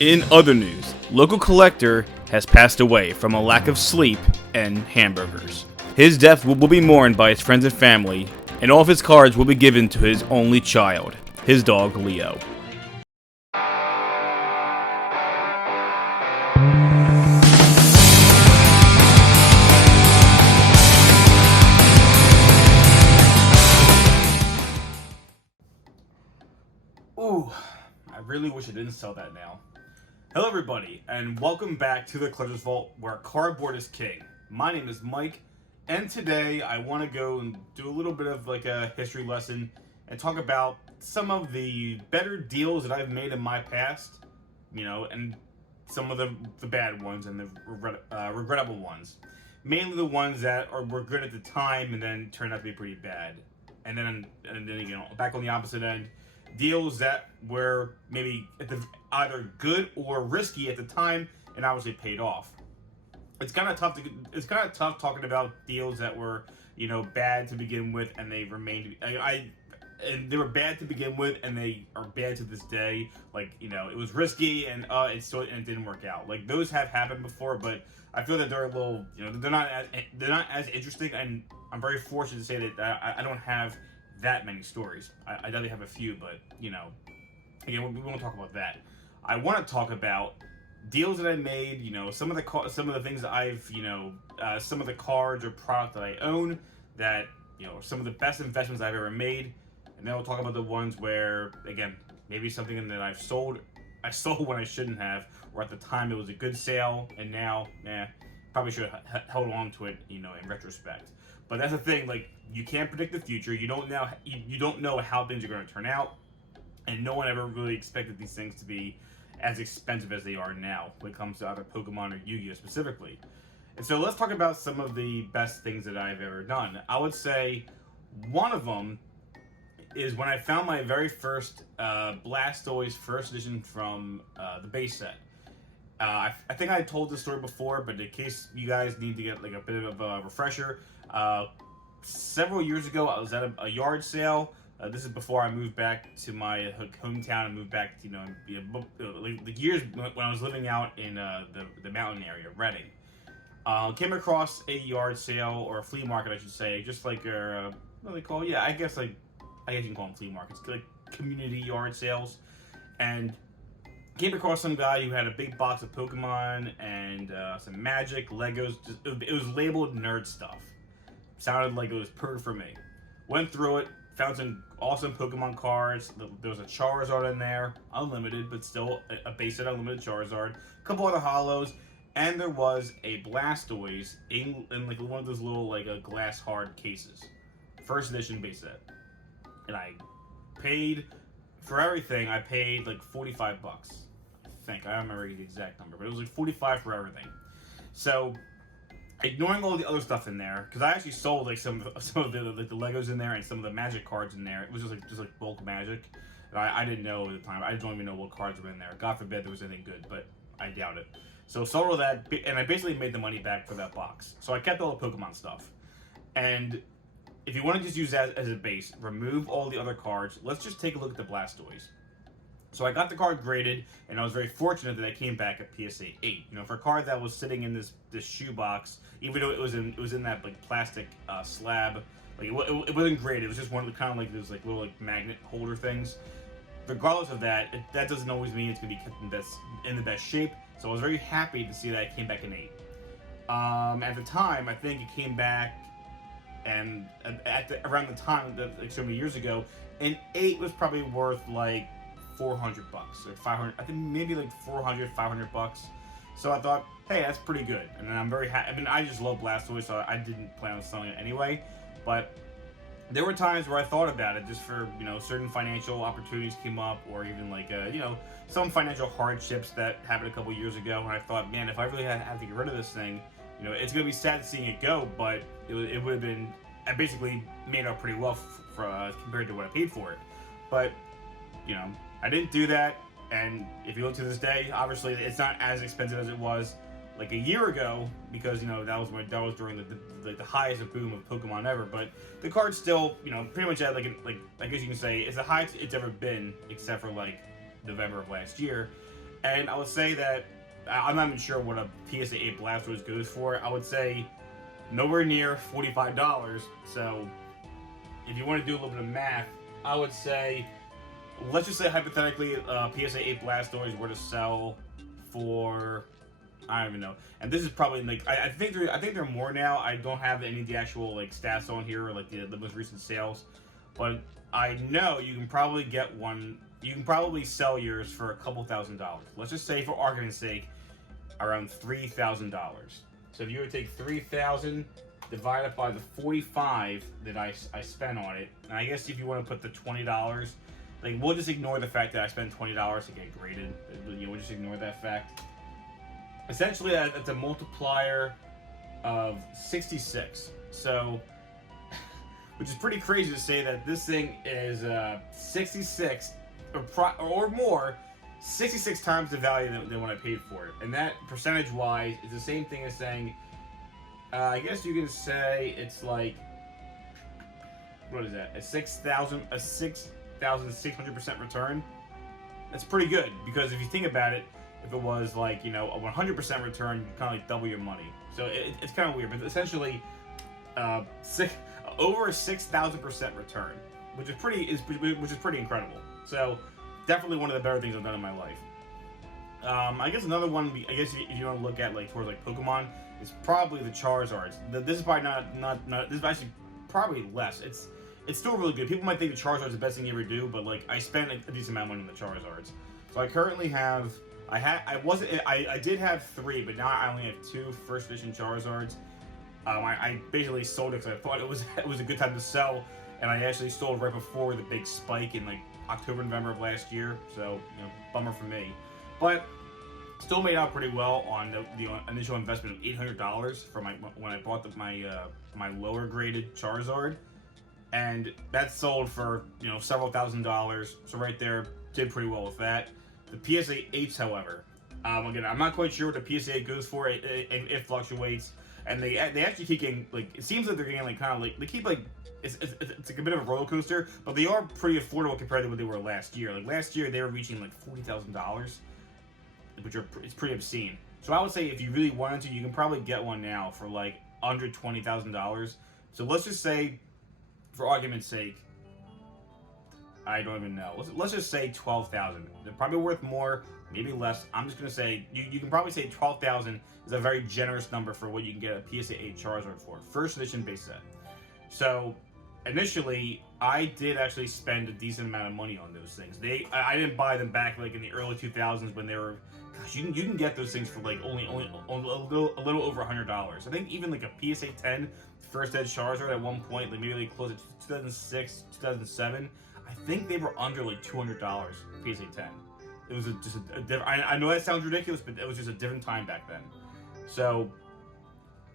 In other news, local collector has passed away from a lack of sleep and hamburgers. His death will be mourned by his friends and family, and all of his cards will be given to his only child, his dog Leo. Ooh, I really wish I didn't sell that now. Hello everybody, and welcome back to the Collector's Vault, where cardboard is king. My name is Mike, and today I want to go and do a little bit of like a history lesson and talk about some of the better deals that I've made in my past, and some of the bad ones and the regrettable ones. Mainly the ones that were good at the time and then turned out to be pretty bad. And then back on the opposite end, deals that were maybe either good or risky at the time and obviously paid off. It's kind of tough talking about deals that were bad to begin with and they remained and they were bad to begin with and they are bad to this day. It was risky and it didn't work out. Like, those have happened before, but I feel that they're a little they're not as interesting, and I'm very fortunate to say that I don't have that many stories. I definitely have a few, but again, we won't talk about that. I want to talk about deals that I made. Some of the things that I've some of the cards or product that I own that some of the best investments I've ever made, and then we'll talk about the ones where, again, maybe something that I sold when I shouldn't have, or at the time it was a good sale, and now, probably should have held on to it, in retrospect. But that's the thing, like, you can't predict the future. You don't know how things are going to turn out, and no one ever really expected these things to be as expensive as they are now when it comes to either Pokemon or Yu-Gi-Oh! Specifically. And so let's talk about some of the best things that I've ever done. I would say one of them is when I found my very first Blastoise first edition from the base set. I think I told this story before, but in case you guys need to get like a bit of a refresher, several years ago I was at a yard sale. This is before I moved back to my hometown and moved back to the years when I was living out in the mountain area, Reading. Came across a yard sale, or a flea market, I should say, just like what do they call it? Yeah, I guess you can call them flea markets, like community yard sales, and came across some guy who had a big box of Pokemon and some Magic, Legos. It was labeled nerd stuff. Sounded like it was perfect for me. Went through it, found some awesome Pokemon cards. There was a Charizard in there, unlimited, but still a base set unlimited Charizard. A couple other holos, and there was a Blastoise in like one of those little glass hard cases. First edition base set. And I paid for everything. I paid like $45. I think, I don't remember the exact number, but it was like $45 for everything. So, ignoring all the other stuff in there, because I actually sold like some of the Legos in there and some of the Magic cards in there. It was just like bulk Magic. And I didn't know at the time. I don't even know what cards were in there. God forbid there was anything good, but I doubt it. So sold all that, and I basically made the money back for that box. So I kept all the Pokemon stuff. And if you want to just use that as a base, remove all the other cards. Let's just take a look at the Blastoise. So I got the card graded, and I was very fortunate that I came back at PSA 8. For a card that was sitting in this shoebox, even though it was in that like plastic slab, like it wasn't graded. It was just one kind of like those like little like magnet holder things. Regardless of that, that doesn't always mean it's gonna be kept in the best shape. So I was very happy to see that it came back in 8. At the time, I think it came back. And around the time, like so many years ago, an 8 was probably worth like $400 or 500. I think maybe like $400-500. So I thought, hey, that's pretty good. And then I'm very happy. I mean, I just love Blastoise, so I didn't plan on selling it anyway. But there were times where I thought about it, just for certain financial opportunities came up, or even like some financial hardships that happened a couple years ago. And I thought, man, if I really had to get rid of this thing, it's going to be sad seeing it go, but it would have been, I basically made up pretty well compared to what I paid for it. But, I didn't do that, and if you look to this day, obviously it's not as expensive as it was like a year ago, because that was during the highest of boom of Pokemon ever. But the card's still pretty much at like I guess you can say it's the highest it's ever been, except for like November of last year. And I would say that I'm not even sure what a PSA 8 Blastoise goes for. I would say nowhere near $45. So if you want to do a little bit of math, I would say, let's just say hypothetically, PSA 8 Blastoise were to sell for, I don't even know. And this is probably like I think there are more now. I don't have any of the actual like stats on here or like the most recent sales, but I know you can probably get one. You can probably sell yours for a couple $1,000s. Let's just say, for argument's sake, around $3,000. So if you would take 3,000 divided by the 45 that I spent on it, and I guess if you want to put the $20, like we'll just ignore the fact that I spent $20 to get graded. We'll just ignore that fact. Essentially, that's a multiplier of 66. So, which is pretty crazy to say that this thing is 66 or more, 66 times the value than what I paid for it. And that, percentage-wise, is the same thing as saying, I guess you can say it's like, what is that? A 6,600% return. That's pretty good, because if you think about it, if it was like, a 100% return, you kind of like double your money. So it's kind of weird, but essentially, over a 6,000% return, which is pretty incredible. So definitely one of the better things I've done in my life. I guess another one, if you want to look at like towards like Pokemon, is probably the Charizards. This is probably not this is actually probably less. It's still really good. People might think the Charizard's the best thing you ever do, but like I spent a decent amount of money on the Charizards. So I currently have I did have 3, but now I only have 2 first edition Charizards. I basically sold it because I thought it was a good time to sell, and I actually sold right before the big spike in like October, November of last year. So bummer for me, but still made out pretty well on the initial investment of $800 for when I bought my lower graded Charizard, and that sold for several $1,000s. So right there, did pretty well with that. The PSA 8s, however, again, I'm not quite sure what the PSA 8 goes for. It fluctuates, and they actually keep getting like, it seems like they're getting like kind of like, they keep like, it's like a bit of a roller coaster, but they are pretty affordable compared to what they were last year. Like last year, they were reaching like $40,000, which it's pretty obscene. So I would say if you really wanted to, you can probably get one now for like under $20,000. So let's just say, for argument's sake, I don't even know. Let's just say 12,000. They're probably worth more, maybe less. I'm just gonna say you can probably say 12,000 is a very generous number for what you can get a PSA 8 Charizard for, first edition base set. So initially, I did actually spend a decent amount of money on those things. I didn't buy them back like in the early 2000s when they were. Gosh, you can get those things for like only a little over $100. I think even like a PSA 10 first ed Charizard at one point, like maybe like close to 2006, 2007. I think they were under like $200 PSA 10. It was just a different. I know that sounds ridiculous, but it was just a different time back then. So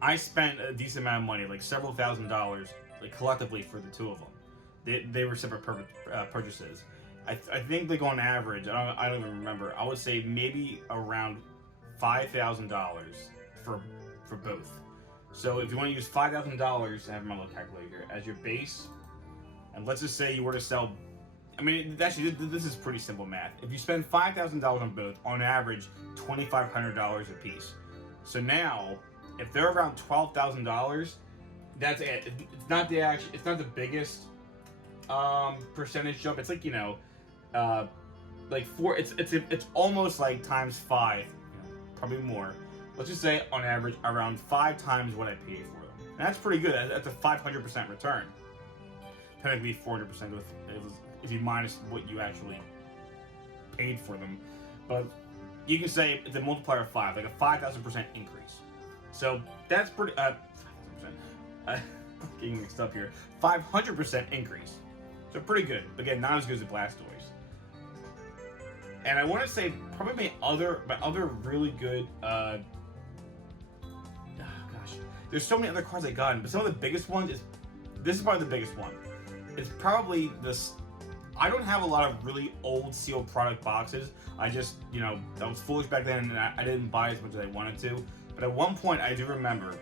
I spent a decent amount of money, like several $1,000s, like collectively for the 2 of them. They were separate purchases. I think like on average, I don't even remember. I would say maybe around $5,000 for both. So if you want to use $5,000, I have my little calculator here, as your base, and let's just say you were to sell, I mean, actually, this is pretty simple math. If you spend $5,000 on both, on average, $2,500 a piece. So now, if they're around $12,000, that's it. It's not the biggest percentage jump. It's like like it's almost like times 5, probably more. Let's just say on average around 5 times what I paid for them. And that's pretty good. That's a 500% return. Technically 400% if you minus what you actually paid for them. But you can say it's a multiplier of 5, like a 5,000% increase. So that's pretty. 5,000%. Getting mixed up here. 500% increase. So pretty good. Again, not as good as the Blastoise. And I want to say probably my other really good. Gosh, there's so many other cards I got, but some of the biggest ones is. This is probably the biggest one. It's probably this. I don't have a lot of really old sealed product boxes. I just, I was foolish back then and I didn't buy as much as I wanted to. But at one point, I do remember,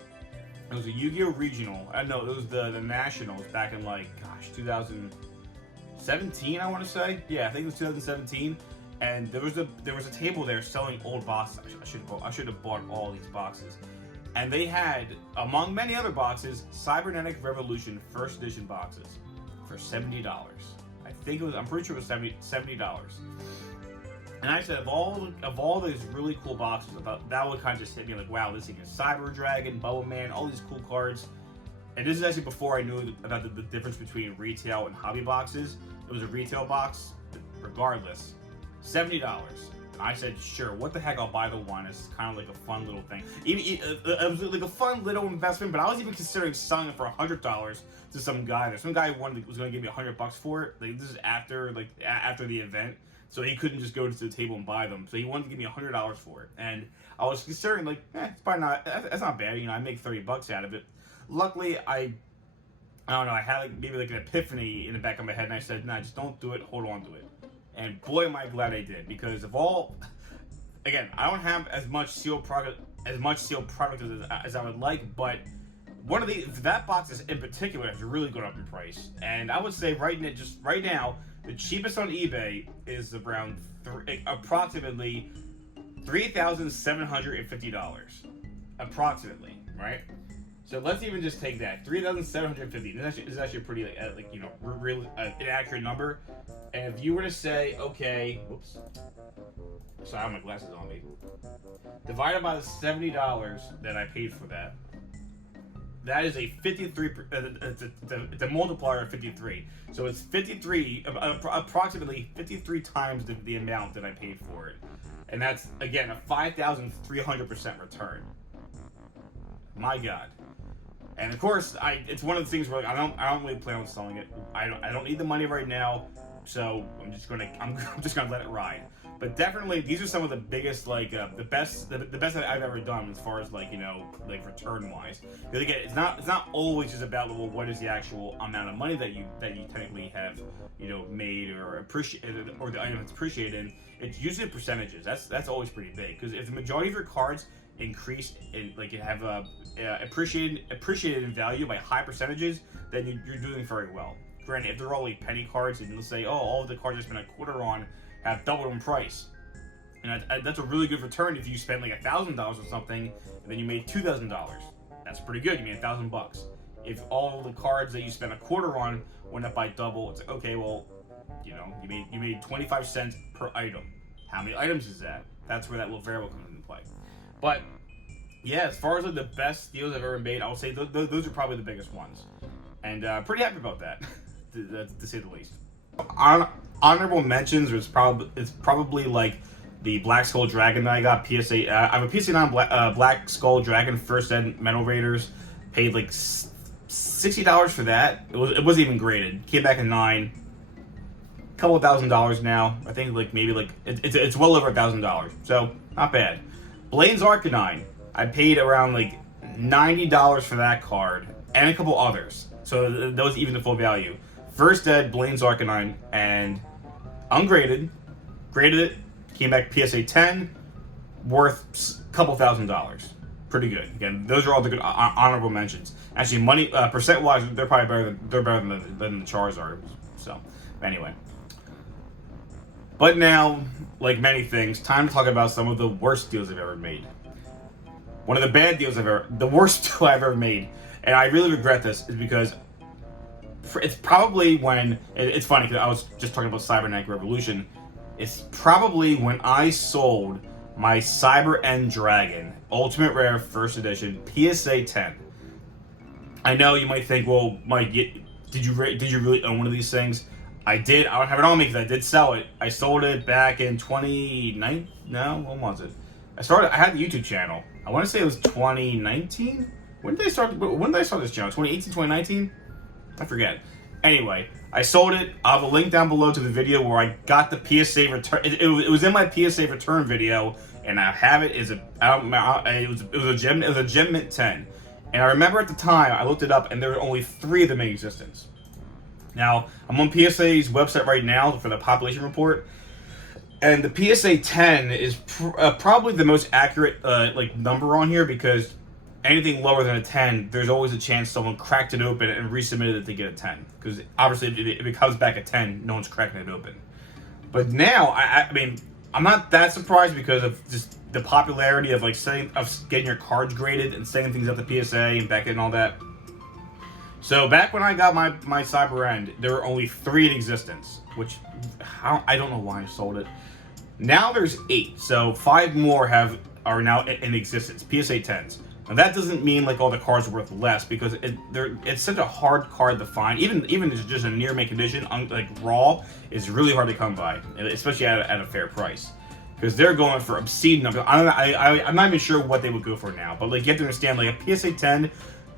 it was a Yu-Gi-Oh! Regional. I know it was the Nationals back in 2017, I want to say. Yeah, I think it was 2017. and there was a table there selling old boxes. I should have bought all these boxes, and they had, among many other boxes, Cybernetic Revolution First Edition boxes for $70. I'm pretty sure it was $70. And I said, of all those really cool boxes, I thought that would kind of just hit me like, wow, this thing is Cyber Dragon, Bubble Man, all these cool cards. And this is actually before I knew about the difference between retail and hobby boxes. It was a retail box, regardless, $70. And I said, sure, what the heck, I'll buy the one. It's kind of like a fun little thing. It was like a fun little investment, but I was even considering selling it for $100 to some guy. Some guy was going to give me $100 for it. Like, this is after the event. So he couldn't just go to the table and buy them. So he wanted to give me $100 for it. And I was considering, like, it's probably not, that's not bad. You know, I make $30 out of it. Luckily, I don't know, I had maybe an epiphany in the back of my head, and I said, nah, just don't do it, hold on to it. And boy, am I glad I did, because again, I don't have as much sealed product as I would like, but that box in particular has really gone up in price. And I would say right now, the cheapest on eBay is around approximately $3,750, approximately, right? So let's even just take that, $3,750. This is actually a pretty really an accurate number. And if you were to say, okay, whoops, sorry, I have my glasses on me, divided by the $70 that I paid for that, that is a 53. It's a multiplier of 53. So it's 53, approximately 53 times the amount that I paid for it, and that's again a 5,300% return. My God. And of course, it's one of the things where I don't really plan on selling it. I don't need the money right now, so I'm just gonna let it ride. But definitely, these are some of the biggest, the best that I've ever done as far as return wise. Because again, it's not always just about, well, what is the actual amount of money that you technically have made or appreciated, or the item that's appreciated. It's usually percentages. That's always pretty big, because if the majority of your cards increase in have appreciated in value by high percentages, then you're doing very well. Granted, if they're all penny cards, and let's say, oh, all of the cards I spent a quarter on have doubled in price, and that's a really good return. If you spend like $1,000 or something, and then you made $2,000, that's pretty good. You made $1,000. If all the cards that you spent a quarter on went up by double, it's like, okay, well, you made 25 cents per item. How many items is that? That's where that little variable comes into play. But yeah, as far as the best deals I've ever made, I would say those are probably the biggest ones, and pretty happy about that, to say the least. Honorable mentions it's probably like the Black Skull Dragon that I got PSA. I have a PSA 9 Black Skull Dragon First Ed Metal Raiders. Paid like $60 for that. It wasn't even graded. Came back in 9. Couple of $1,000 now. I think it's well over $1,000. So not bad. Blaine's Arcanine. I paid around $90 for that card and a couple others. So that was even the full value. First Ed, Blaine's Arcanine, and ungraded, graded it, came back PSA 10, worth a couple $1,000. Pretty good. Again, those are all the good honorable mentions. Actually, money percent wise, they're probably better than the Charizard. So anyway, but now, like many things, time to talk about some of the worst deals I've ever made. One of the bad deals the worst deal I've ever made, and I really regret this, is because it's probably when, it's funny because I was just talking about Cybernetic Revolution, it's probably when I sold my Cyber End Dragon Ultimate Rare First Edition PSA 10. I know you might think, well, Mike, did you really own one of these things? I did. I don't have it on me because I did sell it. I sold it back in 2019. No, when was it? I had the YouTube channel. I want to say it was 2019. When did I start this channel? 2018, 2019? I forget. Anyway, I sold it. I'll have a link down below to the video where I got the PSA return. It was in my PSA return video, and I have it. It was a Gem Mint 10, and I remember at the time I looked it up, and there were only 3 of them in existence. Now I'm on PSA's website right now for the population report, and the PSA 10 is probably the most accurate number on here, because anything lower than a 10, there's always a chance someone cracked it open and resubmitted it to get a 10. Because obviously, if it comes back at 10, no one's cracking it open. But now, I mean, I'm not that surprised because of just the popularity of getting your cards graded and setting things up to PSA and back and all that. So back when I got my Cyber End, there were only 3 in existence, which I don't know why I sold it. Now there's 8, so 5 more are now in existence, PSA 10s. Now that doesn't mean like all the cards are worth less, because it's such a hard card to find. Even just a near mint condition, like raw, is really hard to come by, especially at a fair price. Because they're going for obscene numbers. I'm not even sure what they would go for now, but like you have to understand, like a PSA 10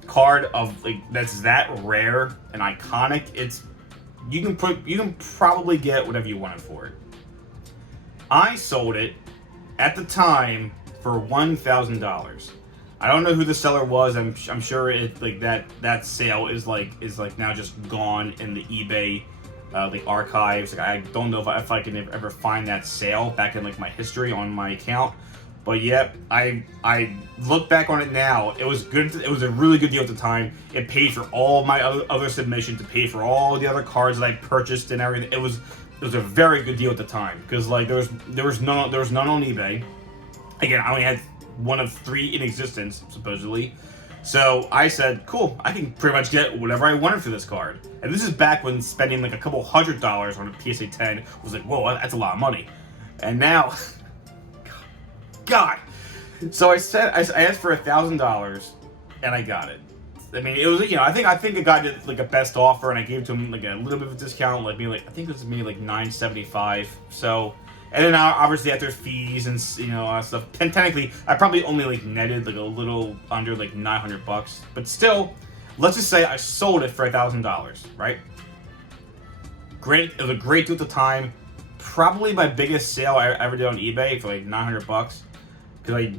card of like that's that rare and iconic, you can probably get whatever you wanted for it. I sold it at the time for $1,000. I don't know who the seller was. I'm sure it like that sale is now just gone in the eBay like archives. Like, I don't know if I can ever find that sale back in like my history on my account. But yep, I look back on it now. It was good. It was a really good deal at the time. It paid for all my other submissions. It paid for all the other cards that I purchased and everything. It was a very good deal at the time, because like there was none on eBay. Again, I only had one of 3 in existence supposedly. So I said, cool, I can pretty much get whatever I wanted for this card. And this is back when spending like a couple $100 on a PSA 10 was like, whoa, that's a lot of money. And now, God. So I asked for $1,000, and I got it. I mean, it was, I think a guy did like a best offer, and I gave to him like a little bit of a discount, like maybe I think it was maybe like $9.75. So, and then obviously after fees and stuff, and technically I probably only like netted like a little under like $900, but still, let's just say I sold it for $1,000, right? Great, it was a great deal at the time. Probably my biggest sale I ever did on eBay for like $900, because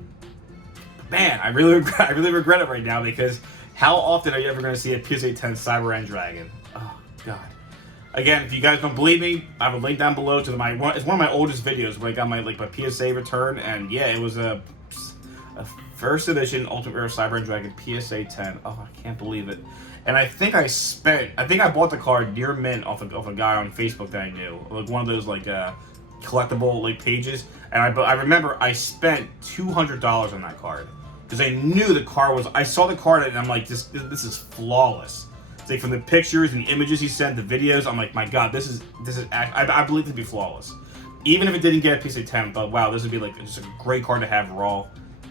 I really regret it right now, because how often are you ever going to see a PSA 10 Cyber End Dragon? Oh God. Again, if you guys don't believe me, I have a link down below to it's one of my oldest videos where I got my PSA return, and yeah, it was a first edition Ultimate Rare Cyber End Dragon PSA 10. Oh, I can't believe it. And I think I bought the card near mint off a guy on Facebook that I knew, like one of those like collectible like pages, and I remember I spent $200 on that card, because I knew the card was. I saw the card and I'm like, this is flawless. It's like from the pictures and the images he sent, the videos, I'm like, my God, this is. I believe it to be flawless. Even if it didn't get a PSA 10, I thought, wow, this would be like just a great card to have raw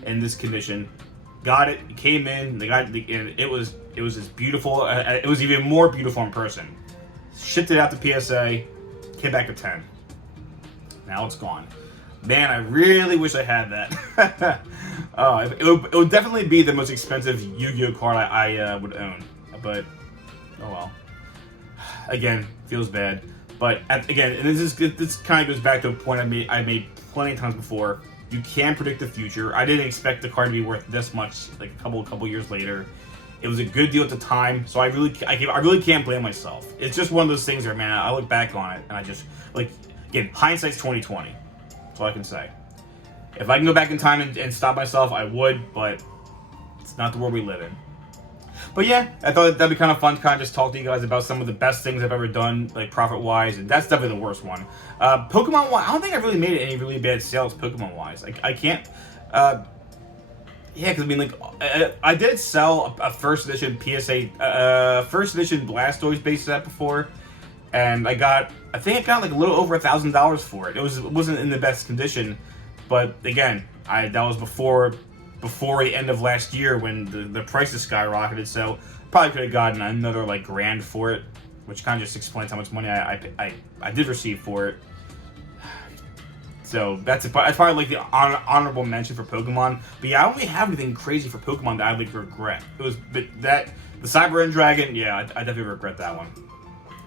in this condition. Got it. It came in. And it was as beautiful. It was even more beautiful in person. Shipped it out to PSA. Came back to 10. Now it's gone. Man, I really wish I had that. It would definitely be the most expensive Yu-Gi-Oh card I would own. But oh well. Again, feels bad. But again, and this kind of goes back to a point I made plenty of times before. You can predict the future. I didn't expect the card to be worth this much like a couple years later. It was a good deal at the time, so I really can't blame myself. It's just one of those things where, man, I look back on it and I just again, hindsight's 20/20. That's all I can say. If I can go back in time and stop myself, I would, but it's not the world we live in. But yeah, I thought that'd be kind of fun to kind of just talk to you guys about some of the best things I've ever done, like profit-wise, and that's definitely the worst one. Pokemon-wise, I don't think I really made any really bad sales Pokemon-wise. I can't. Yeah, because I mean, like, I did sell a first edition PSA, first edition Blastoise base set before, and I think I got like a little over $1,000 for it. It wasn't in the best condition, but again, that was before the end of last year when the prices skyrocketed, so probably could have gotten another like grand for it, which kind of just explains how much money I did receive for it. So that's probably like the honorable mention for Pokemon. But yeah, I don't really have anything crazy for Pokemon that I would regret. The Cyber End Dragon, yeah, I definitely regret that one.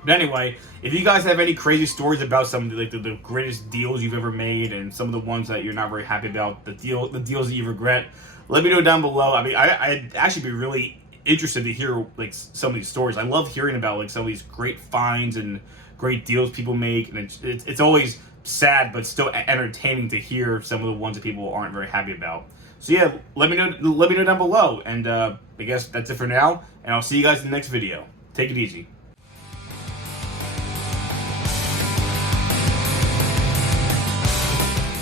But anyway, if you guys have any crazy stories about some of the greatest deals you've ever made, and some of the ones that you're not very happy about, the deals that you regret, let me know down below. I mean, I'd actually be really interested to hear like some of these stories. I love hearing about like some of these great finds and great deals people make, and it's always sad but still entertaining to hear some of the ones that people aren't very happy about. So yeah, let me know down below, and I guess that's it for now, and I'll see you guys in the next video. Take it easy.